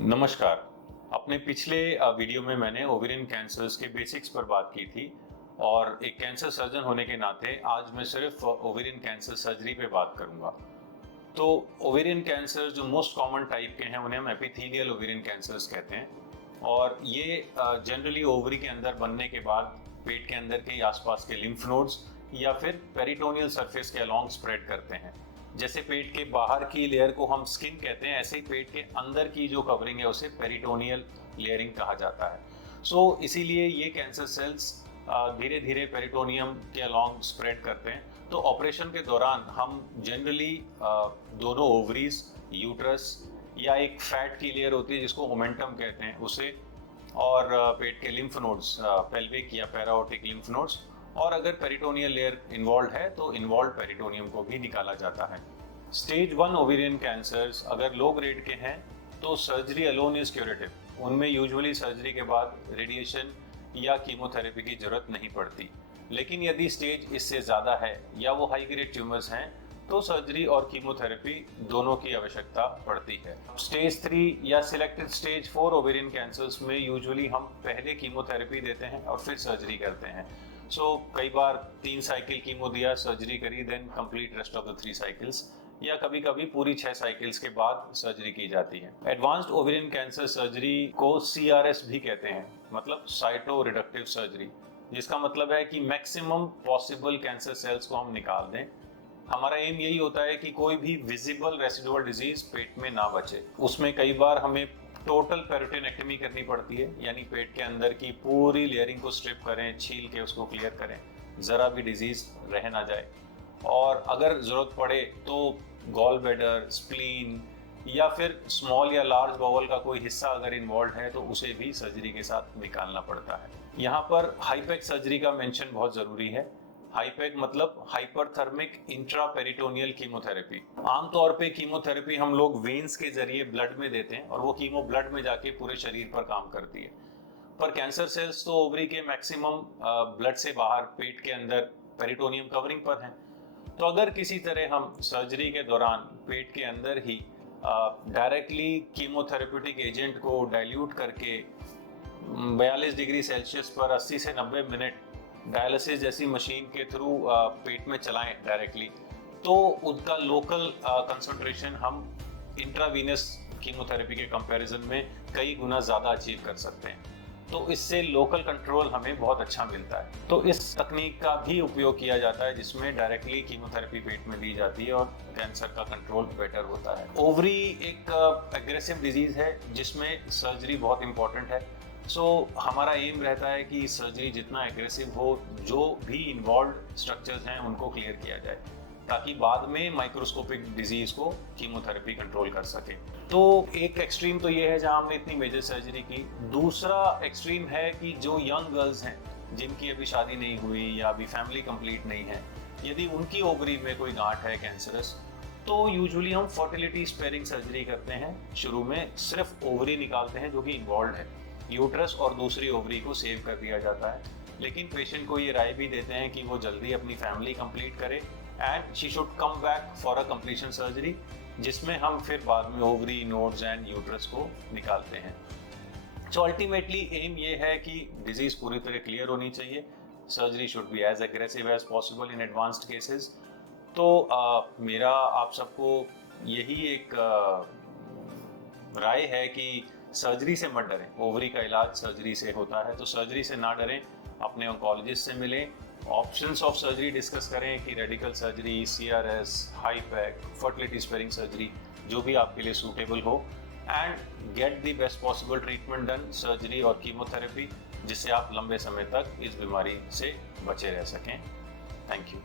नमस्कार। अपने पिछले वीडियो में मैंने ओवेरियन कैंसर्स के बेसिक्स पर बात की थी और एक कैंसर सर्जन होने के नाते आज मैं सिर्फ ओवेरियन कैंसर सर्जरी पे बात करूंगा। तो ओवेरियन कैंसर जो मोस्ट कॉमन टाइप के हैं उन्हें हम एपिथेलियल ओवेरियन कैंसर्स कहते हैं और ये जनरली ओवरी के अंदर बनने के बाद पेट के अंदर के आसपास के लिम्फ नोड्स या फिर पेरिटोनियल सरफेस के अलोंग स्प्रेड करते हैं। जैसे पेट के बाहर की लेयर को हम स्किन कहते हैं, ऐसे ही पेट के अंदर की जो कवरिंग है उसे पेरिटोनियल लेयरिंग कहा जाता है। इसीलिए ये कैंसर सेल्स धीरे धीरे पेरिटोनियम के अलोंग स्प्रेड करते हैं। तो ऑपरेशन के दौरान हम जनरली दोनों ओवरीज, यूट्रस या एक फैट की लेयर होती है जिसको ओमेंटम कहते हैं उसे, और पेट के लिम्फ नोड्स, पेल्विक या पैराओटिक लिम्फ नोड्स, और अगर पेरिटोनियल लेयर इन्वॉल्व है तो इन्वॉल्व पेरिटोनियम को भी निकाला जाता है। स्टेज 1 ओवेरियन कैंसर्स अगर लो ग्रेड के हैं तो सर्जरी अलोन इज क्यूरेटिव। उनमें यूजुअली सर्जरी के बाद रेडिएशन या कीमोथेरेपी की जरूरत नहीं पड़ती। लेकिन यदि स्टेज इससे ज़्यादा है या वो हाई ग्रेड ट्यूमर्स हैं तो सर्जरी और कीमोथेरेपी दोनों की आवश्यकता पड़ती है। स्टेज 3 या सिलेक्टेड स्टेज 4 ओवेरियन कैंसर्स में यूजुअली हम पहले कीमोथेरेपी देते हैं और फिर सर्जरी करते हैं। कई बार 3 साइकिल कीमो दिया, सर्जरी करी, then complete rest of the 3 cycles, या कभी कभी पूरी 6 साइकिल्स के बाद सर्जरी की जाती है। एडवांस्ड ओवेरियन कैंसर सर्जरी को CRS भी कहते हैं, मतलब साइटो रिडक्टिव सर्जरी, जिसका मतलब है कि मैक्सिमम पॉसिबल कैंसर सेल्स को हम निकाल दें। हमारा एम यही होता है कि कोई भी विजिबल रेसिडुअल डिजीज पेट में ना बचे। उसमें कई बार हमें टोटल पेरिटोनेक्टमी करनी पड़ती है, यानी पेट के अंदर की पूरी लेयरिंग को स्ट्रिप करें, छील के उसको क्लियर करें, ज़रा भी डिजीज रह ना जाए। और अगर ज़रूरत पड़े तो गॉल ब्लैडर, स्प्लीन या फिर स्मॉल या लार्ज बाउल का कोई हिस्सा अगर इन्वॉल्व है तो उसे भी सर्जरी के साथ निकालना पड़ता है। यहाँ पर हाईपेक सर्जरी का मेंशन बहुत ज़रूरी है। हाईपेक मतलब हाइपरथर्मिक इंट्रापेरिटोनियल कीमोथेरेपी। आमतौर पे कीमोथेरेपी हम लोग वेन्स के जरिए ब्लड में देते हैं और वो कीमो ब्लड में जाके पूरे शरीर पर काम करती है। पर कैंसर सेल्स तो ओवरी के मैक्सिमम ब्लड से बाहर पेट के अंदर पेरिटोनियम कवरिंग पर हैं। तो अगर किसी तरह हम सर्जरी के दौरान पेट के अंदर ही डायरेक्टली कीमोथेरेप्यूटिक एजेंट को डाइल्यूट करके 42 डिग्री सेल्सियस पर 80 से 90 मिनट डायलिसिस जैसी मशीन के थ्रू पेट में चलाएं डायरेक्टली, तो उनका लोकल कंसंट्रेशन हम इंट्रावीनस कीमोथेरेपी के कंपैरिजन में कई गुना ज़्यादा अचीव कर सकते हैं। तो इससे लोकल कंट्रोल हमें बहुत अच्छा मिलता है। तो इस तकनीक का भी उपयोग किया जाता है जिसमें डायरेक्टली कीमोथेरेपी पेट में दी जाती है और कैंसर का कंट्रोल बेटर होता है। ओवरी एक एग्रेसिव डिजीज है जिसमें सर्जरी बहुत इंपॉर्टेंट है। हमारा एम रहता है कि सर्जरी जितना एग्रेसिव हो, जो भी इन्वॉल्व स्ट्रक्चर्स हैं उनको क्लियर किया जाए ताकि बाद में माइक्रोस्कोपिक डिजीज को कीमोथेरेपी कंट्रोल कर सके। तो एक एक्सट्रीम तो ये है जहां हमने इतनी मेजर सर्जरी की। दूसरा एक्सट्रीम है कि जो यंग गर्ल्स हैं जिनकी अभी शादी नहीं हुई या अभी फैमिली कंप्लीट नहीं है, यदि उनकी ओवरी में कोई गांठ है कैंसरस, तो यूजुअली हम फर्टिलिटी स्पेयरिंग सर्जरी करते हैं। शुरू में सिर्फ ओवरी निकालते हैं जो कि इन्वॉल्व है, यूट्रस और दूसरी ओवरी को सेव कर दिया जाता है। लेकिन पेशेंट को ये राय भी देते हैं कि वो जल्दी अपनी फैमिली कंप्लीट करे and she should come back for a completion surgery, जिसमें हम फिर बाद में ओवरी, नोड्स एंड यूट्रस को निकालते हैं। अल्टीमेटली एम ये है कि डिजीज पूरी तरह क्लियर होनी चाहिए। Surgery should be as aggressive as possible in advanced cases. तो मेरा आप सबको यही एक राय है कि सर्जरी से मत डरें। ओवरी का इलाज सर्जरी से होता है, तो सर्जरी से ना डरें, अपने ऑन्कोलॉजिस्ट से मिलें, ऑप्शंस ऑफ सर्जरी डिस्कस करें कि रेडिकल सर्जरी, CRS, हाईपैक, फर्टिलिटी स्पेयरिंग सर्जरी, जो भी आपके लिए सूटेबल हो, and get the best possible treatment done, surgery और कीमोथेरेपी, जिससे आप लंबे समय तक इस बीमारी से बचे रह सकें। Thank you.